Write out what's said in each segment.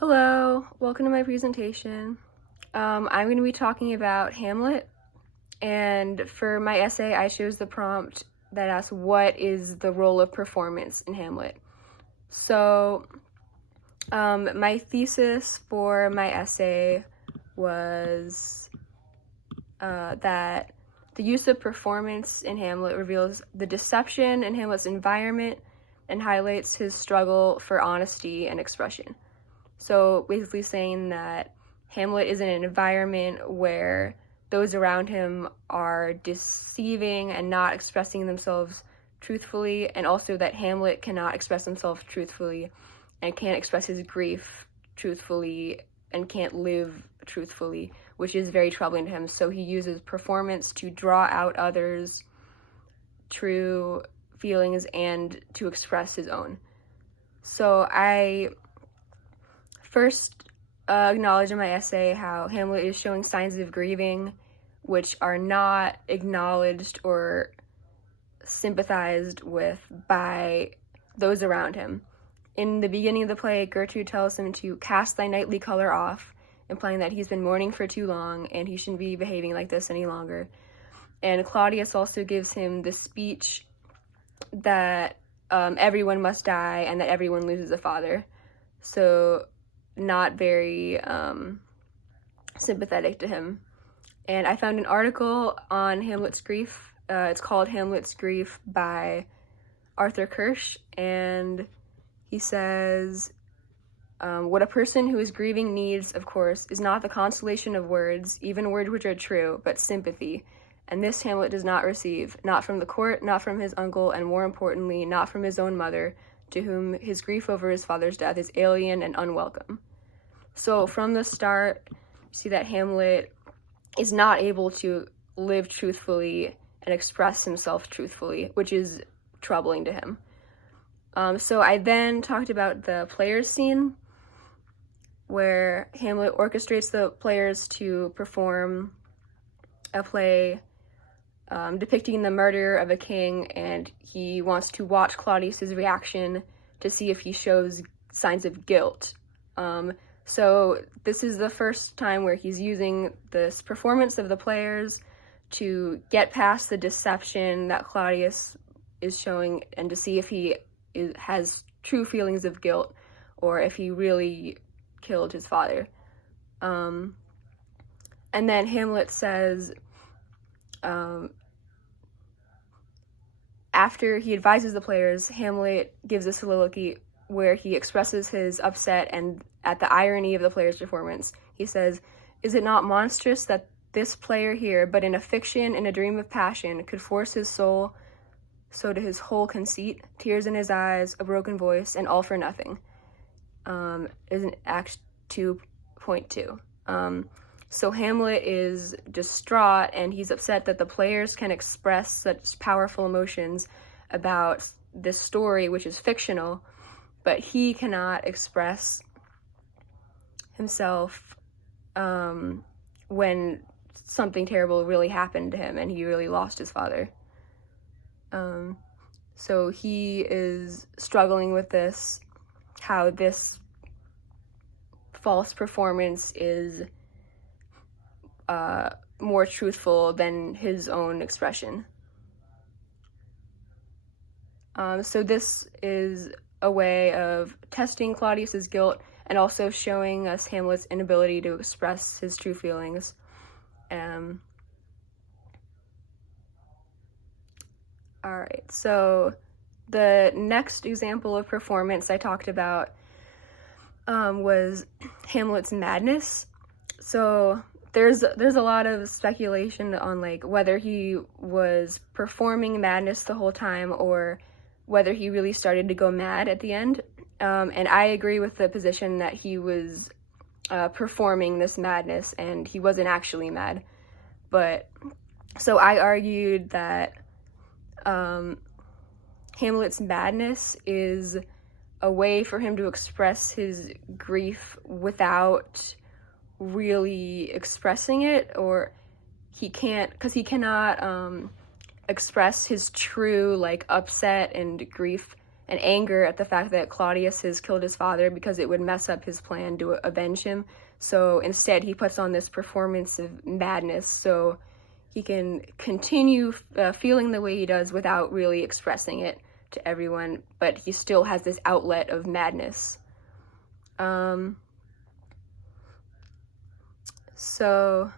Hello, welcome to my presentation. I'm going to be talking about Hamlet, and for my essay, I chose the prompt that asks, what is the role of performance in Hamlet? So, my thesis for my essay was that the use of performance in Hamlet reveals the deception in Hamlet's environment and highlights his struggle for honesty and expression. So basically saying that Hamlet is in an environment where those around him are deceiving and not expressing themselves truthfully, and also that Hamlet cannot express himself truthfully and can't express his grief truthfully and can't live truthfully, which is very troubling to him. So he uses performance to draw out others' true feelings and to express his own. So I first acknowledge in my essay how Hamlet is showing signs of grieving which are not acknowledged or sympathized with by those around him. In the beginning of the play, Gertrude tells him to cast thy knightly color off, implying that he's been mourning for too long and he shouldn't be behaving like this any longer. And Claudius also gives him the speech that everyone must die and that everyone loses a father. So not very sympathetic to him. And I found an article on Hamlet's grief. It's called Hamlet's Grief by Arthur Kirsch, and he says, what a person who is grieving needs, of course, is not the consolation of words, even words which are true, but sympathy. And this Hamlet does not receive, not from the court, not from his uncle, and more importantly, not from his own mother, to whom his grief over his father's death is alien and unwelcome. So from the start, you see that Hamlet is not able to live truthfully and express himself truthfully, which is troubling to him. So I then talked about the players scene, where Hamlet orchestrates the players to perform a play depicting the murder of a king, and he wants to watch Claudius's reaction to see if he shows signs of guilt. So this is the first time where he's using this performance of the players to get past the deception that Claudius is showing and to see if he has true feelings of guilt or if he really killed his father. And then Hamlet says, after he advises the players, Hamlet gives a soliloquy where he expresses his upset and at the irony of the player's performance. He says, "Is it not monstrous that this player here, but in a fiction, in a dream of passion, could force his soul so to his whole conceit, tears in his eyes, a broken voice, and all for nothing?" Is in Act 2.2. So Hamlet is distraught and he's upset that the players can express such powerful emotions about this story, which is fictional, but he cannot express himself when something terrible really happened to him and he really lost his father. So he is struggling with this, how this false performance is more truthful than his own expression. So this is a way of testing Claudius's guilt and also showing us Hamlet's inability to express his true feelings. All right, so the next example of performance I talked about was Hamlet's madness. So there's a lot of speculation on like whether he was performing madness the whole time or whether he really started to go mad at the end. And I agree with the position that he was performing this madness and he wasn't actually mad. But so I argued that Hamlet's madness is a way for him to express his grief without really expressing it, or he cannot express his true like upset and grief and anger at the fact that Claudius has killed his father because it would mess up his plan to avenge him. So instead, he puts on this performance of madness so he can continue feeling the way he does without really expressing it to everyone, but he still has this outlet of madness. So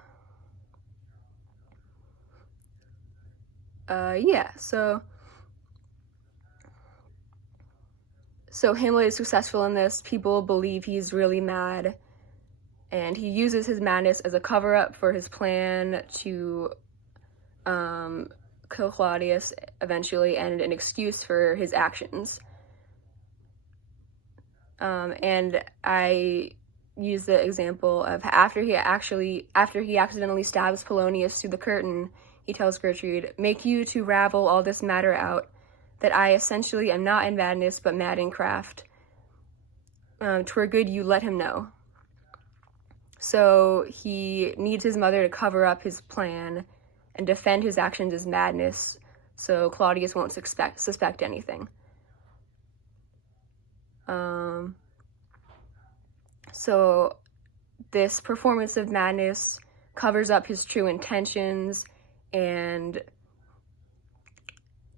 Hamlet is successful in this. People believe he's really mad, and he uses his madness as a cover-up for his plan to kill Claudius eventually, and an excuse for his actions. And I use the example of after he accidentally stabs Polonius through the curtain, he tells Gertrude, "Make you to ravel all this matter out, that I essentially am not in madness, but mad in craft. 'Twere good you let him know." So he needs his mother to cover up his plan and defend his actions as madness, so Claudius won't suspect anything. So this performance of madness covers up his true intentions, and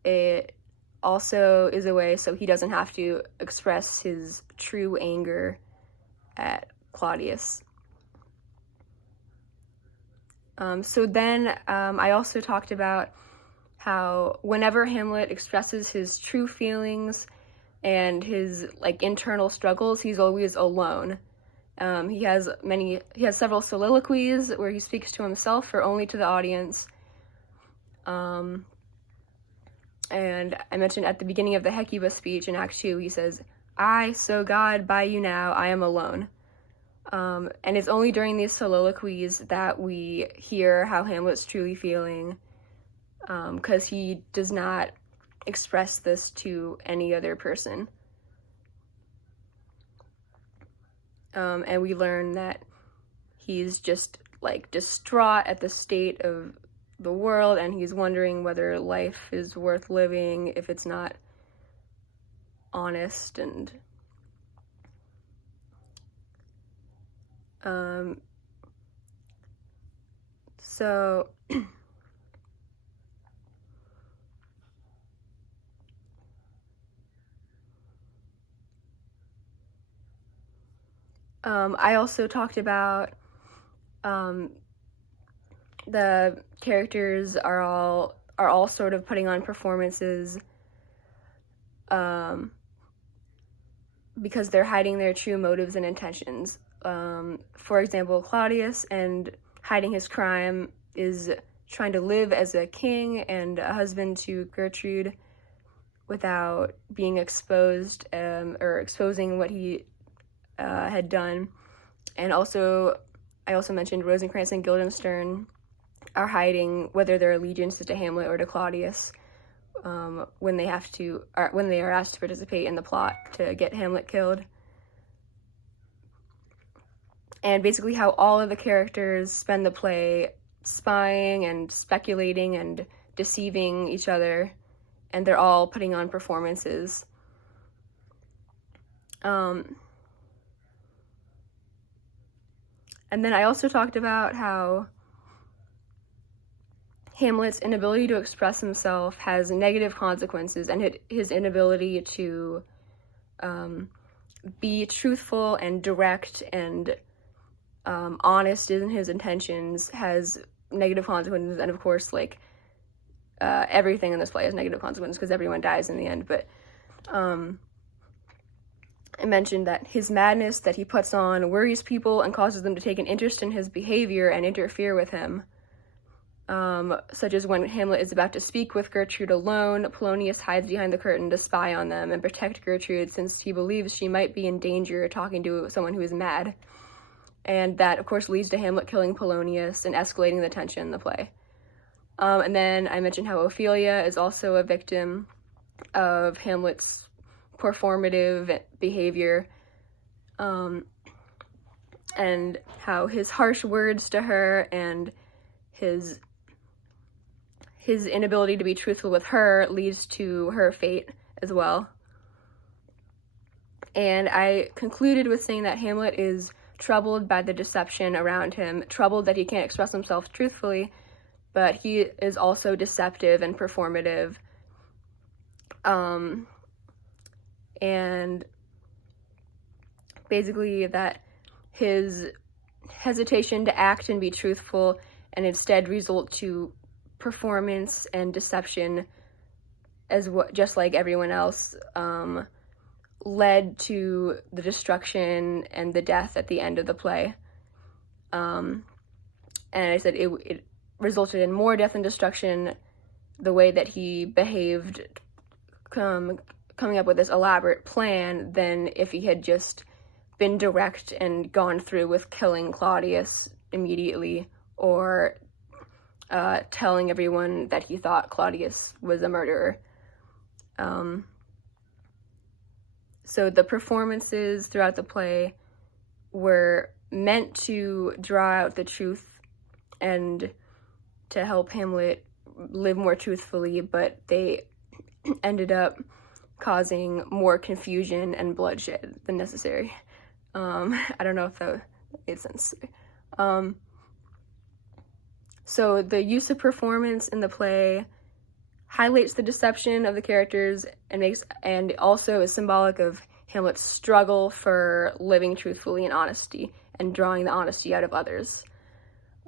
it also is a way so he doesn't have to express his true anger at Claudius. So then I also talked about how whenever Hamlet expresses his true feelings and his internal struggles, he's always alone. He has several soliloquies where he speaks to himself or only to the audience. And I mentioned at the beginning of the Hecuba speech in Act 2, he says, "I, so God, by you now, I am alone." And it's only during these soliloquies that we hear how Hamlet's truly feeling, because he does not express this to any other person. And we learn that he's just distraught at the state of the world, and he's wondering whether life is worth living if it's not honest. And so I also talked about the characters are all sort of putting on performances because they're hiding their true motives and intentions. For example, Claudius, and hiding his crime, is trying to live as a king and a husband to Gertrude without being exposed or exposing what he had done. And also, I also mentioned Rosencrantz and Guildenstern are hiding whether their allegiance is to Hamlet or to Claudius when they are asked to participate in the plot to get Hamlet killed. And basically how all of the characters spend the play spying and speculating and deceiving each other, and they're all putting on performances. And then I also talked about how Hamlet's inability to express himself has negative consequences, and his inability to be truthful and direct and honest in his intentions has negative consequences. And of course, everything in this play has negative consequences because everyone dies in the end. But I mentioned that his madness that he puts on worries people and causes them to take an interest in his behavior and interfere with him. Such as when Hamlet is about to speak with Gertrude alone, Polonius hides behind the curtain to spy on them and protect Gertrude, since he believes she might be in danger talking to someone who is mad. And that, of course, leads to Hamlet killing Polonius and escalating the tension in the play. And then I mentioned how Ophelia is also a victim of Hamlet's performative behavior, and how his harsh words to her and his inability to be truthful with her leads to her fate as well. And I concluded with saying that Hamlet is troubled by the deception around him, troubled that he can't express himself truthfully, but he is also deceptive and performative. And basically that his hesitation to act and be truthful and instead result to performance and deception, as what, just like everyone else, led to the destruction and the death at the end of the play. And I said it resulted in more death and destruction, the way that he behaved, coming up with this elaborate plan, than if he had just been direct and gone through with killing Claudius immediately, or telling everyone that he thought Claudius was a murderer. So the performances throughout the play were meant to draw out the truth and to help Hamlet live more truthfully, but they ended up causing more confusion and bloodshed than necessary. I don't know if that made sense. So the use of performance in the play highlights the deception of the characters and also is symbolic of Hamlet's struggle for living truthfully and honesty and drawing the honesty out of others.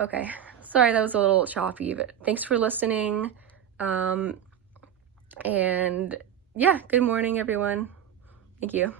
Okay, sorry that was a little choppy, but thanks for listening. And yeah, good morning, everyone. Thank you.